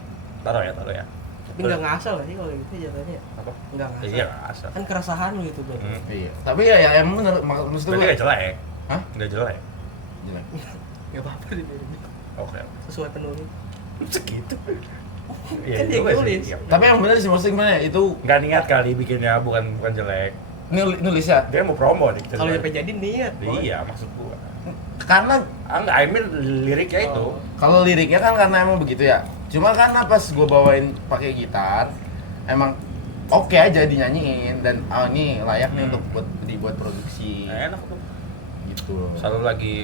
Taruh ya. Tapi nggak ngasal sih kalau gitu jatuhnya. Apa? Nggak ngasal. Iya, asal. Kan keresahan lu itu bro. Iya. Tapi ya emang bener maksud Berarti gua. nggak jelek. Hah? Nggak jelek. Jelek. Gak apa-apa deh. Oke. Sesuai penulis. Segitu. Iya Kan dia juga sih. nulis. Iya. Tapi yang bener sih maksudnya gimana ya? Itu Nggak niat kali bikinnya, bukan jelek. nulisnya Dia mau promo nih. Kalau nyampe jadi niat. Iya, maksud gua. karena Enggak, I mean liriknya itu. Oh. kalau liriknya kan karena emang begitu ya. Cuma karena pas gue bawain pakai gitar, emang oke aja dinyanyiin dan ini layak nih untuk dibuat produksi. Enak tuh. Gitu. Selalu lagi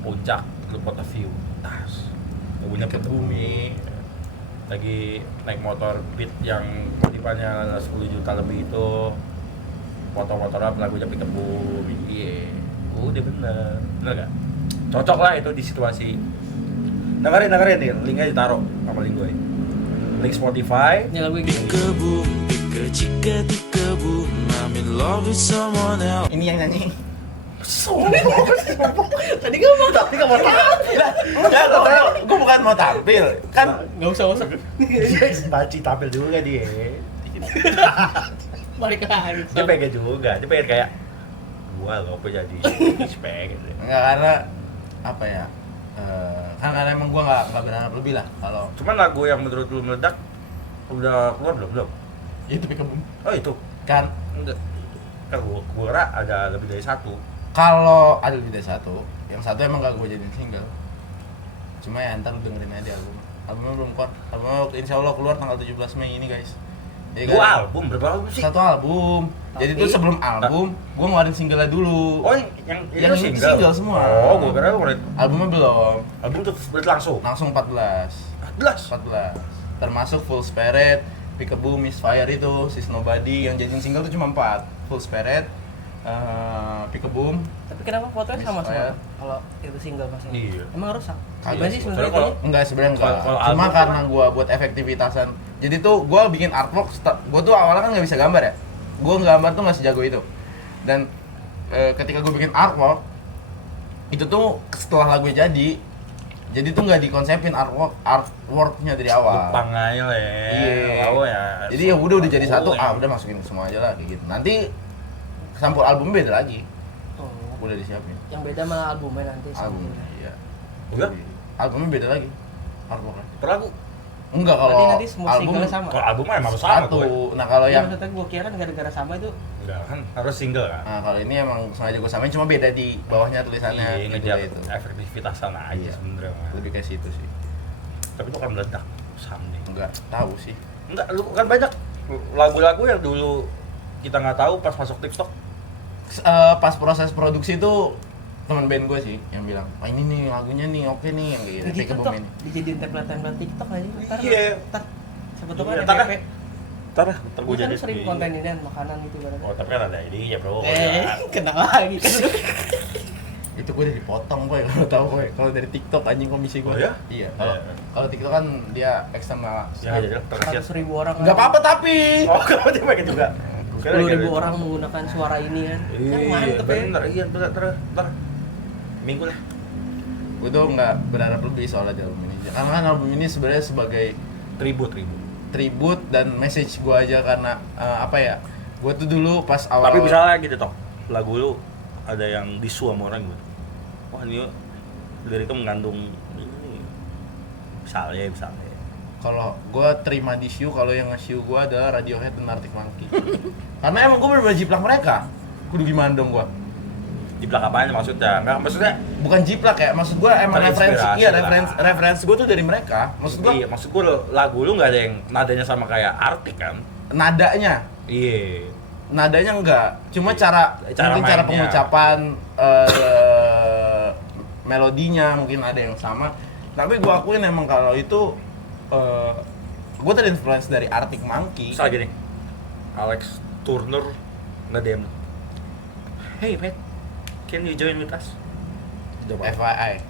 puncak lu foto view. Tas. Punya ke bumi. Lagi naik motor Beat yang kutipannya 10 juta lebih itu. Foto-foto rap lagunya Pick Up Boom. Iya. Udah bener. Bener gak? Cocok lah itu di situasi. Dengerin nih, linknya ditaruh sama link gue. Link Spotify. Ini lagu yang gini. Peekaboo, pika peekaboo, I'm in love with someone else. Ini yang nyanyi. Tadi gak mau. Tapi gak mau tampil. Enggak, gue bukan mau tampil. Kan Gak usah. Baci tampil juga dia. Balik lagi. Dia pengen juga, dia pengen kayak gua loh apa jadi pengen deh. enggak karena apa ya? Kan karena emang gue nggak berharap lebih lah kalau Cuman lagu yang menurut lu meledak udah keluar belum? itu kebun. Oh itu Kan enggak. Kan gua kira ada lebih dari satu. kalau ada lebih dari satu, yang satu emang gak gue jadiin single. Cuma ya ntar lu dengerin aja albumnya belum keluar. Albumnya insya Allah keluar tanggal 17 Mei ini guys. Jadi Dua kan, album, berapa album sih? satu album. Jadi Tapi- tuh sebelum album, gue ngeluarin single dulu. Oh yang Yang itu single semua. Oh, gua kira lu Albumnya belum, album tuh langsung. langsung 14. 14. Termasuk Full Spirit, Peekaboo, Misfire itu, Sis Nobody yang jadiin single tuh cuma 4. Full Spirit, Peekaboo. Tapi kenapa fotonya sama Misfire. semua? Kalau itu single maksudnya. Iya. Emang rusak. Kagak Gimana sih sih, sebenarnya kalau- itu? Enggak sebenarnya enggak. Kalau Cuma album karena kan- gua buat efektivitasan. Jadi tuh gua bikin artwork, gua tuh awalnya kan nggak bisa gambar ya. Gua gambar tuh nggak sejago itu. Dan ketika gua bikin artwork itu tuh setelah lagu jadi tuh nggak dikonsepin artworknya dari awal. Jepang aja lah ya. Iya. Tahu ya. Jadi ya udah jadi satu, ya. udah masukin semua aja lah kayak gitu. Nanti sampul album beda lagi. Oh. Udah disiapin. Yang beda malah albumnya nanti. Album. sampulnya. Iya. Udah? Albumnya beda lagi. Artworknya. Per lagu. Enggak kalau Berarti nanti semua album single sama. Kalau albumnya emang sama satu. gue. Nah, kalau Ya, yang maksudnya gue kira kan gara-gara sama itu. Enggak kan harus single kan. nah, kalau ini emang sengaja gue samain cuma beda di bawahnya tulisannya Iya, gitu ngejar itu. efektivitasan aja Iya. sebenarnya. Lebih ke situ sih. Tapi itu kan meledak someday. Enggak tahu sih. Enggak, lu kan banyak lagu-lagu yang dulu kita nggak tahu pas masuk TikTok. Pas proses produksi itu teman band gue sih yang bilang, "Oh, ini nih lagunya nih, oke nih yang kayak Gitu gitu, tuh Peekaboo ini." dijadiin template TikTok aja. Ntar, Iya. Ntar siapa tahu Iya, kan ntar FYP. Ntar gue Gue kan jadi sering konten ini makanan gitu kan. Oh, tapi kan ada ini ya, Bro. Kena lagi kan. Itu gue udah dipotong gue kalau tahu gue. Kalau dari TikTok anjing komisi gue. Oh, ya? Iya. Kalau Iya. kalau TikTok kan dia eksternal. Ya jadi terkasihan. 100.000 orang. Enggak apa-apa tapi. Oh, kalau dia pakai juga. 10.000 orang menggunakan suara ini kan. Kan Iya, mantep ya. bener. Iya, bener. Ntar minggu lah. Gue tuh nggak berharap lebih soalnya di album ini. Karena kan album ini sebenarnya sebagai Tribut. tribute dan message gue aja karena apa ya? Gue tuh dulu pas awal. Tapi misalnya gitu toh, lagu lu ada yang disu sama orang gitu. Wah, ini liriknya mengandung ini. Misalnya. Kalau gue terima di show, kalau yang nge-show gue adalah Radiohead dan Arctic Monkey. Karena emang gue bener-bener jiplak mereka. Kudu gimana dong gue? Jiplak apaan maksudnya? Enggak, maksudnya Bukan jiplak ya, maksud gue emang Terinspirasi referensi, iya lah. referensi gue tuh dari mereka. Maksud gue iya, maksud gue lagu lu nggak ada yang nadanya sama kayak Artik kan? nadanya, Iya. nadanya enggak, cuma cara mungkin cara mainnya. pengucapan, melodinya mungkin ada yang sama. Tapi gue akuin emang kalau itu gue terinfluence dari Arctic Monkey. Misal gini, Alex Turner nge-DM lu. Hey Matt, can you join with us? Coba. FYI,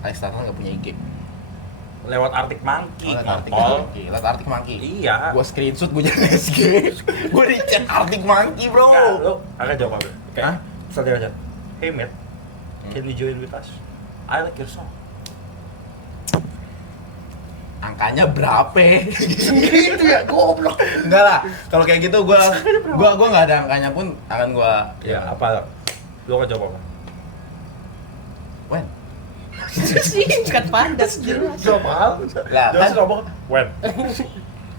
Alex Turner nggak punya IG. Lewat Arctic Monkey, Lewat Arctic ngompol. Monkey, lewat Arctic Monkey. Iya. Gue screenshot, gue jadi SG. Gue di chat Arctic Monkey bro. Enggak, lu akan jawab apa? Hah? Sadar aja. Hey Matt, can you join with us? I like your song. Angkanya berapa? Gitu ya, goblok. Enggak lah, kalau kayak gitu gue nggak ada angkanya pun akan gue Ya, apa? Lu akan jawab apa? Wen, Singkat padat jelas. Gak mahal. Lah, Terus kan- ngomong, when?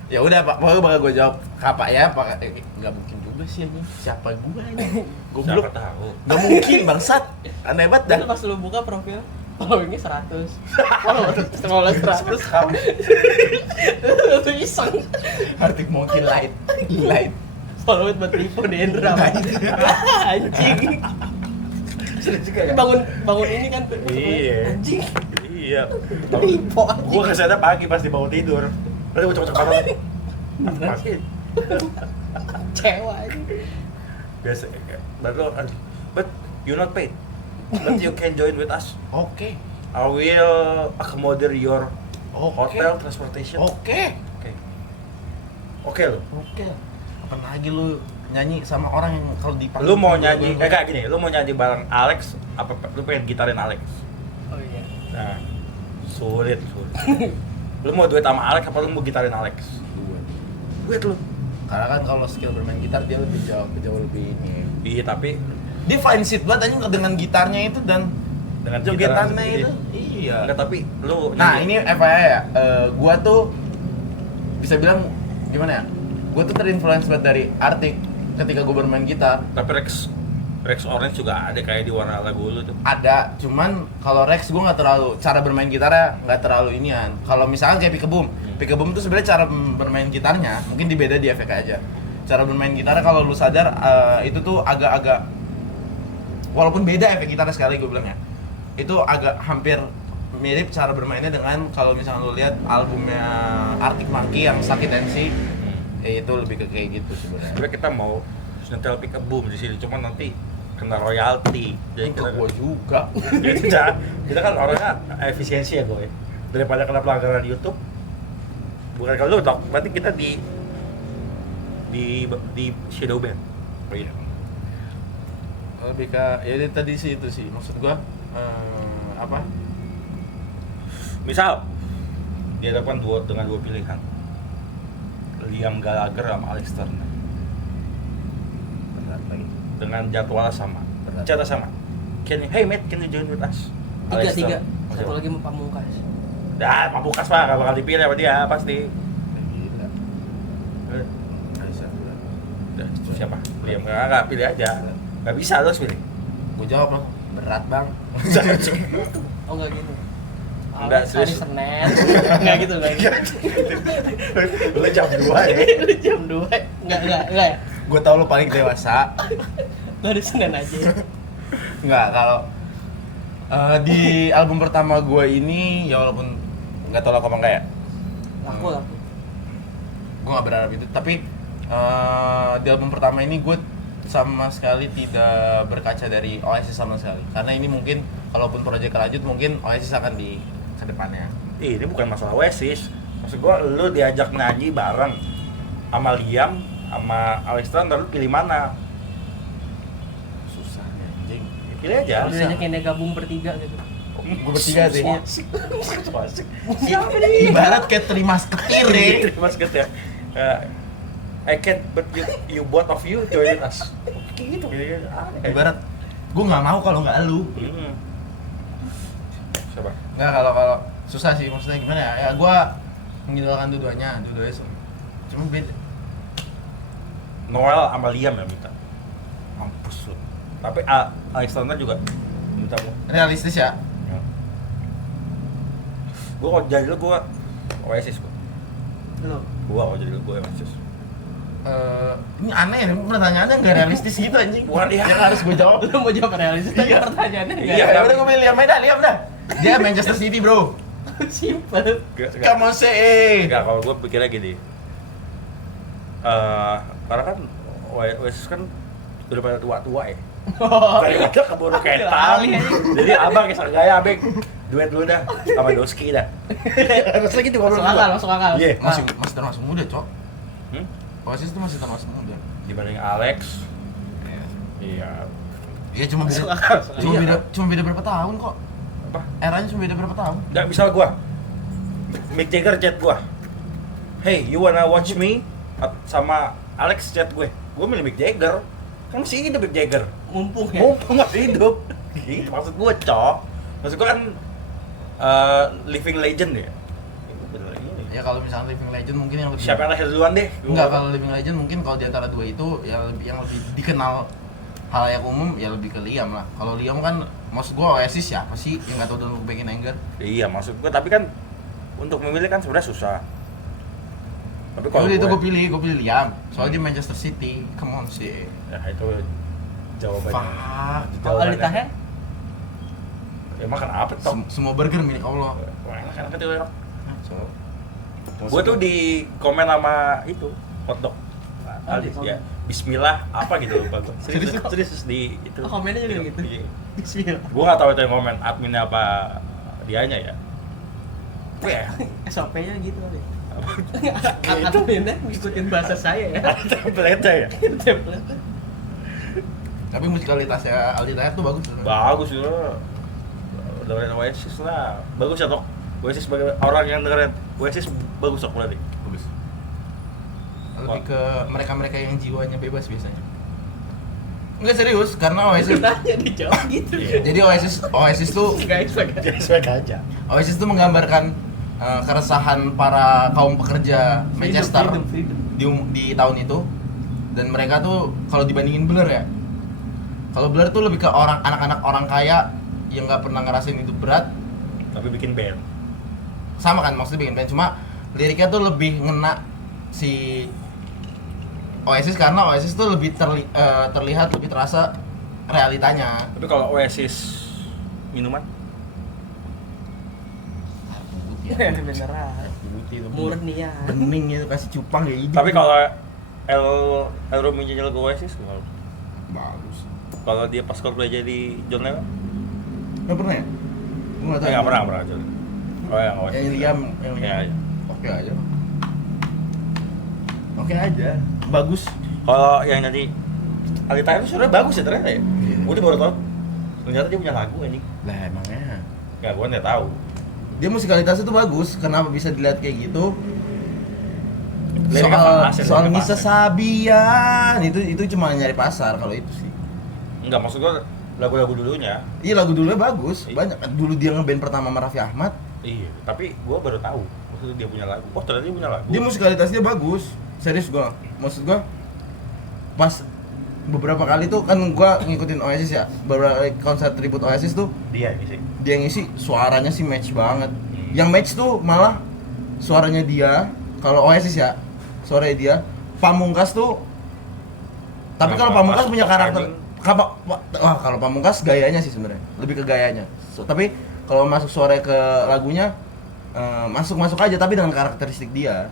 Ya udah Pak, pokoknya bakal gue jawab Kapa ya, Pak. Nggak mungkin juga sih anjing. Siapa gue ini? Goblok. Siapa tahu. Nggak mungkin bangsat. Aneh banget dah. Dan pas lu buka profil, followingnya 100. Follow 100 kamu Lu iseng. Artik mungkin light. Light. Follow buat tipu Dendra. Anjing. juga Bangun ini kan tuh. Iya. Anjing. Iya. Tipu anjing. Gua kesana pagi pas dibangun tidur. Lalu gua cocok banget. Masih Kecewa anjing. biasa. But you not paid. But you can join with us. Oke. I will accommodate your Oke. hotel transportation. Oke. Oke. Oke lo. Oke. Kapan lagi lu nyanyi sama orang yang kalau dipanggil Lu mau nyanyi kayak gini, lu mau nyanyi bareng Alex apa lu pengen gitarin Alex? Oh iya. Nah, sulit. Lu mau duet sama Alex apa lu mau gitarin Alex? Duet lu. Karena kan kalau skill bermain gitar dia lebih jauh lebih ini. Iya, tapi Dia fine shit banget anjing dengan gitarnya itu dan dengan jogetannya gitaran itu. Iya. Enggak, tapi lu Nah, ini FYI ya. Gua tuh bisa bilang gimana ya? Gua tuh terinfluence banget dari Artik ketika gua bermain gitar. tapi Rex Orange juga ada kayak di warna lagu lu tuh. Ada, cuman kalau Rex gue nggak terlalu cara bermain gitarnya nggak terlalu inian. Kalau misalkan kayak Pikebum, Pikebum tuh sebenarnya cara bermain gitarnya mungkin dibeda di efek aja. Cara bermain gitarnya kalau lu sadar itu tuh agak-agak walaupun beda efek gitarnya sekali gue bilangnya, itu agak hampir mirip cara bermainnya dengan kalau misalkan lu lihat albumnya Arctic Monkey yang Sakit NC, itu lebih ke kayak gitu sebenarnya. Sebenarnya kita mau nyetel Pikebum di sini, cuman nanti kena royalti. Jadi Ke gua juga. Jadi kita kan orangnya efisiensi ya gue. Daripada kena pelanggaran YouTube, bukan kalau lu dok, berarti kita di shadow ban. Oh iya. Lebih ke ya dia tadi sih itu sih maksud gua apa? Misal dihadapkan dengan dua pilihan, Liam Gallagher sama Alex Turner, Berat lagi. dengan jadwal sama, Berat. cara sama. Hey mate, can you join with us? Alex Tiga. Turner. Satu lagi mau Pamungkas. Dah, Pamungkas mah gak bakal dipilih sama dia pasti. Gila. Eh, Bisa berat. Udah, siapa? Liam nggak pilih aja. Nggak bisa lu harus pilih. Gua jawab langsung. Berat, Bang. Oh enggak gitu. Enggak, Alex hari serius. Senin. Enggak gitu, enggak gitu. Lu jam 2 ya. Lu jam 2. Enggak ya. Gua tau lu paling dewasa. Lu hari Senin aja. Enggak, kalau di album pertama gua ini ya walaupun nggak tau laku apa enggak ya. Laku. Gue gak berharap itu, tapi di album pertama ini gue sama sekali tidak berkaca dari Oasis sama sekali. Karena ini mungkin, kalaupun proyek lanjut mungkin Oasis akan di kedepannya. Ini bukan masalah Oasis. Maksud gua lu diajak nyanyi bareng sama Liam sama Alex Turner, lu pilih mana? Susah anjing. Ya, pilih aja. Kalau diajakin dia gabung bertiga gitu. Gue bertiga sih. Asik. Siapa Ibarat kayak terima seketir deh. Mas Get ya. I can't, but you both of you join us. Kayak gitu. Ibarat gue nggak mau kalau nggak lu. Siapa? Nggak, kalau susah sih, maksudnya gimana ya? Ya gue mengidolakan dua-duanya cuma beda. Noel sama Liam ya minta. Mampus lu. Tapi Alex Turner juga minta gua. Realistis ya. Gua kalau jadi lu gua Oasis gua. Lu. Gua kalau jadi lu gua Oasis. Ini aneh ya, pertanyaannya nggak realistis gitu anjing. Bukan dia. Yang harus gue jawab. Lu mau jawab realistis tadi pertanyaannya enggak? Iya, udah gue pilih Liam dah. Dia Manchester City, bro. Simple. Come on say. Enggak, kalau gua pikirnya gini. Karena kan Oasis kan udah pada tua-tua ya. Daripada keburu ketang. Jadi abang kisah gaya abang duet dulu dah sama Doski dah. Terus lagi tuh ngobrol Masuk akal. Iya. Masih termasuk muda, Cok. Hmm? Oasis itu masih termasuk muda. Dibanding Alex. Iya. Iya, cuma Masuk beda. akal. Cuma beda berapa tahun kok? Apa? Eranya cuma beda berapa tahun? Enggak, misal gua Mick Jagger chat gua. Hey, you wanna watch me? Sama Alex chat gue. Gue milih Mick Jagger. Kan masih hidup Mick Jagger. Mumpung ya. Mumpung masih hidup. Gitu maksud gue, Cok. Maksud gue kan Living Legend ya. Itu bener ini. Ya kalau misalnya Living Legend mungkin yang lebih Siapa yang lahir duluan deh? Enggak, kalau Living Legend mungkin kalau di antara dua itu yang lebih dikenal halayak umum ya lebih ke Liam lah. Kalau Liam kan maksud gua Oasis siapa sih yang enggak tahu Don't Look Back in Anger? Iya, maksud gua tapi kan untuk memilih kan sebenarnya susah. Tapi Kalau kalau itu gua pilih Liam. Soalnya dia Manchester City. Come on sih. ya itu jawabannya. Fuck. Kalau Aldi Taher? Emang kenapa toh? Semua burger milik Allah. Wah, enak itu enak. So, Gue tuh di komen sama itu hotdog Ali di komen. ya Bismillah apa gitu lupa gue serius di itu Oh, komennya juga gitu? Bismillah. gue nggak tahu itu yang komen adminnya apa dianya ya gue ya SOP-nya gitu kali. Adminnya ngikutin bahasa saya ya. template ya Template. tapi musikalitasnya Aldi Taher tuh bagus. bagus itu dengerin Oasis lah bagus ya Tok Oasis sebagai orang yang dengerin Oasis bagus Tok berarti Bagus. Lebih ke mereka-mereka yang jiwanya bebas biasanya. Enggak serius, karena Oasis Tanya dijawab gitu. jadi Oasis tuh Guys, sesuai aja Oasis tuh menggambarkan keresahan para kaum pekerja Manchester freedom. di tahun itu, dan mereka tuh kalau dibandingin Blur ya, kalau Blur tuh lebih ke anak-anak orang kaya yang nggak pernah ngerasain hidup berat, tapi bikin band sama kan maksudnya bikin band, cuma liriknya tuh lebih ngena si Oasis karena Oasis tuh lebih terlihat lebih terasa realitanya. tapi kalau Oasis minuman Beneran. Murni ya. Bening itu kasih cupang kayak gitu. tapi kalau El Rumi nyanyi lagu Oasis gimana? bagus. Kalau dia pas Coldplay jadi John Lennon? Nggak pernah ya? Gue nggak tahu. Nggak pernah John. Oh yang Oasis. Yang Liam, yang Ya, ya. Oke aja. Oke aja. Bagus. Kalau yang nyanyi Alita itu sebenarnya bagus ya ternyata ya. Iya. Gue baru tahu. Ternyata dia punya lagu ini. Lah emangnya. Nggak, gue nggak tahu. Dia musikalitasnya tuh bagus. Kenapa bisa dilihat kayak gitu? Liriknya pas, ya, Soal liriknya Nisa pas, ya. Sabian itu cuma nyari pasar kalau itu sih. Enggak, maksud gue lagu-lagu dulunya. Iya lagu dulunya bagus. Iya. Banyak. Dulu dia ngeband pertama sama Raffi Ahmad. Iya, tapi gue baru tahu. Maksudnya dia punya lagu. Oh ternyata dia punya lagu. Dia musikalitasnya bagus. Serius gua. Maksud gua pas beberapa kali tuh kan gua ngikutin Oasis ya. Beberapa kali konser tribute Oasis tuh Dia ini sih. dia ngisi suaranya sih match banget. Yang match tuh malah suaranya dia. Kalau Oasis ya suaranya dia. Pamungkas tuh tapi kalau Pamungkas punya karakter kalau Pamungkas gayanya sih sebenarnya lebih ke gayanya. Tapi kalau masuk suara ke lagunya masuk aja tapi dengan karakteristik dia.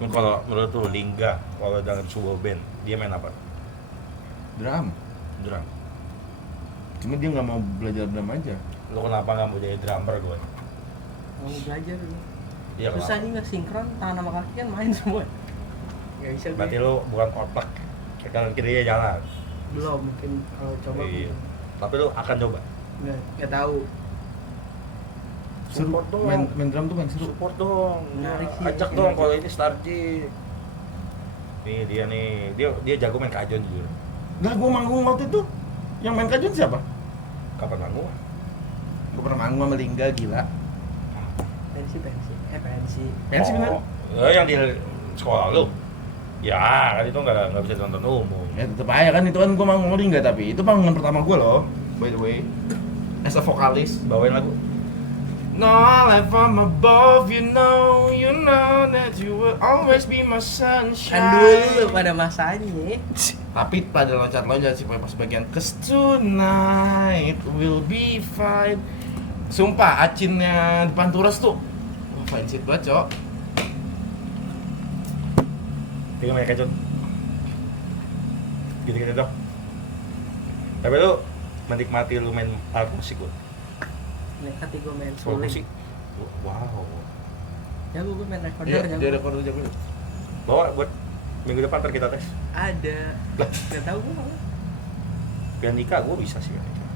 Kalau menurut tuh Lingga kalau dalam sebuah band dia main apa? Drum. Drum. Cuma dia nggak mau belajar drum aja. Lo kenapa nggak mau jadi drummer gue? Mau belajar dulu. Iya Susah kenapa? nih nggak sinkron, tangan sama kaki kan main semua. Nggak bisa Berarti gue. lo bukan otak, kanan kirinya jalan. Belum, mungkin kalau coba Iya. Tapi lo akan coba. nggak tahu. Seru. Support dong. Main drum tuh kan seru. Support dong. Menarik sih, Ajak ya. dong kalau ini Starji. Nih dia nih, dia jago main kajon jujur. Lah gua manggung waktu itu yang main kajon siapa? Kapan manggung? Gua pernah manggung sama Lingga gila. Pensi. Pensi bener? Oh, yang di sekolah lu. Ya, kan itu nggak bisa ditonton umum. Ya tetep aja kan itu kan gua manggung sama Lingga tapi itu panggungan pertama gua loh. By the way. As a vokalis. Bawain lagu. No life from above, you know that you will always be my sunshine. Kan dulu pada masanya. Tapi pada loncat-loncat sih pas bagian cause tonight will be fine. Sumpah acinnya di Panturas tuh wah fine shit banget cok. Dia main kajon. Gitu-gitu dong. Tapi lu menikmati lu main alat musik lu. Nekat gue main Soal suling. musik. Wow. Ya gue main recorder Iya, ya. dia rekor jago. Bawa buat minggu depan ntar kita tes. Ada. Nggak tahu gue malah. Pianika gue bisa sih pianika.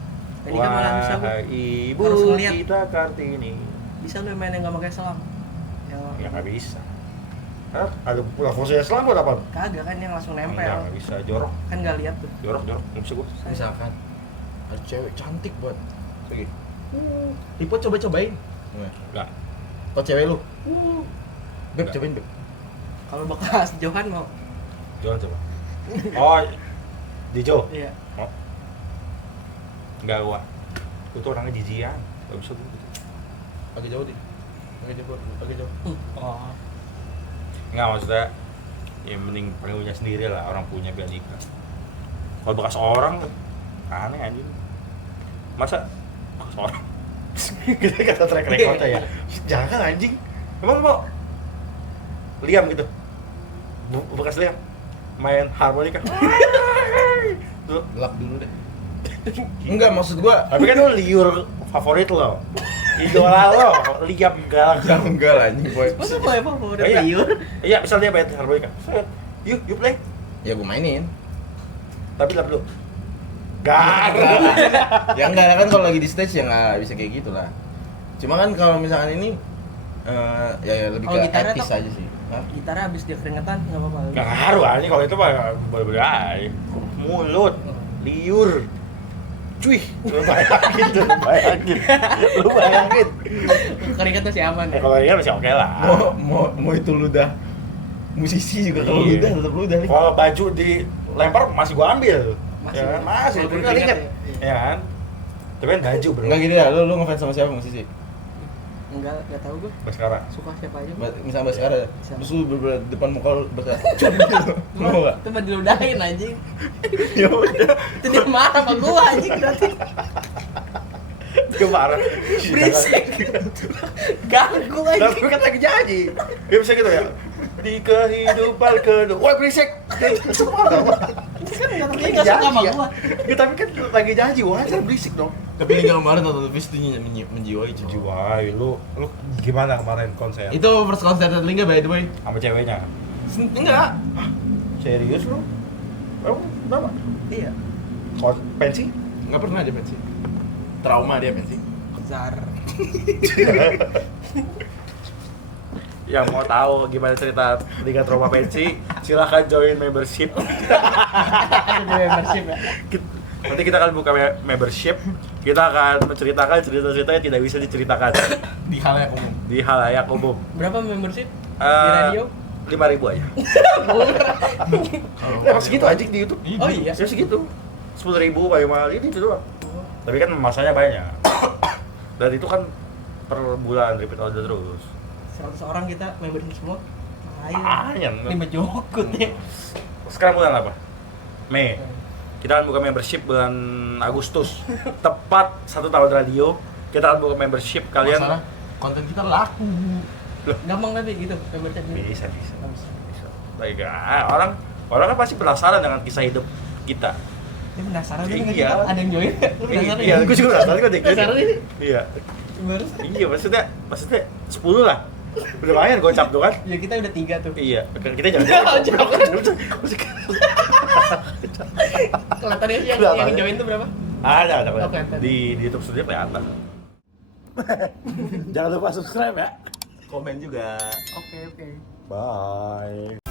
Pianika malah bisa gua. Wahai ibu Harus ngeliat. kita Kartini. Bisa lu main yang nggak pakai selang. Ya nggak bisa. Hah? Ada pula fungsinya selang buat apa? Kagak kan yang langsung nempel. Nggak bisa, jorok. Kan nggak lihat tuh. Jorok, nggak bisa gue. Misalkan ada cewek cantik buat Lagi. Tipe coba-cobain. Enggak. Kok cewek lu? Beb, cobain Beb. Kalau bekas Johan mau. Jual coba. Oh, Dijo. Iya. Oh. Enggak gua. Gua tuh orangnya jijian. Enggak bisa gua gitu. Agak jauh deh. Agak jauh. Oh. Enggak, maksudnya ya mending punya sendiri lah, orang punya biar nikah. Kalau bekas orang aneh anjing. Masa bekas orang? Kita kata track record ya. Jangan anjing. Emang lu mau Liam gitu. Bekas Liam main harmonika. Gelap dulu deh. Enggak, maksud gua Tapi kan lu liur favorit lo. Idola lo, Liam galak. enggak lah anjing boy. Masa mau emang mau udah Iya. liur? Iya, misal dia main harmonika. Set. You play. Ya gua mainin. Tapi lap lu. Gak. Ya enggak kan kalau lagi di stage ya enggak bisa kayak gitu lah. Cuma kan kalau misalkan ini ya lebih Kalau ke gitarnya etis tuh- aja sih. Hah? Gitarnya habis dia keringetan enggak apa-apa. Gak ngaruh anjing kalau itu mah boleh-boleh aja. Mulut, liur. Cuy, lu bayangin. Lu bayangin. Keringetnya sih aman ya. Kalau dia masih oke lah. Mau itu ludah musisi juga kalau Iya. ludah tetap ludah nih. Kalau baju dilempar masih gua ambil. Masih. Ya kan? Masih. Walaupun Gua inget. keringat, Ya kan? Tapi kan baju bro. Enggak gini ya, lu ngefans sama siapa musisi? Enggak tahu gue. Baskara. Suka siapa aja. Misalnya Baskara, Siapa? terus lu depan muka lu Baskara. Cum gitu. Mau enggak? Itu mah diludahin anjing. Ya udah. Itu dia marah sama gua anjing berarti. Dia marah. Berisik. Ganggu Tapi anjing. kan lagi janji. Dia bisa gitu ya. Di kehidupan kedua. Wah berisik. Itu marah. Dia enggak suka sama gua. Ya, tapi kan lagi janji, wajar berisik dong. Tapi ini kemarin nonton Fist itu menjiwai cuy. Jiwai, lu gimana kemarin konser? Itu first konser Telinga by the way. Sama ceweknya? Enggak. Serius lu? Emang berapa? Iya. Kos pensi? Enggak pernah dia pensi. Trauma dia pensi. Zar. Yang mau tahu gimana cerita Liga Trauma Pensi, silahkan join membership. Ada membership ya. Nanti kita akan buka membership. Kita akan menceritakan cerita-cerita yang tidak bisa diceritakan Di halayak umum. di halayak umum. Berapa membership? Di Eh, radio? 5.000 aja. Emang segitu anjing di YouTube. Oh iya. Ya segitu. 10.000 paling mahal ini itu doang. Tapi kan masanya banyak. Dan itu kan per bulan repeat order terus. 100 orang kita membership semua. Ayo. Lumayan. Ini bejokut ya. Sekarang bulan apa? Mei. Kita akan buka membership bulan Agustus. Tepat 1 tahun radio. Kita akan buka membership kalian. Masalah konten kita laku. Gampang tapi gitu membership. Bisa. Baik, orang kan pasti penasaran dengan kisah hidup kita. Dia penasaran kan Iya. kita ada yang join. Lu penasaran Iya, ya? gue juga penasaran kok deh. Penasaran ini? Iya. Baru. Iya, maksudnya 10 lah. Udah lumayan gocap tuh kan? Ya kita udah 3 tuh. Iya, kan kita jangan Kelihatannya sih yang Kelihatannya. join tuh berapa? ada Oke, di YouTube Studio kelihatan. Jangan lupa subscribe ya. Komen juga. Oke. Bye.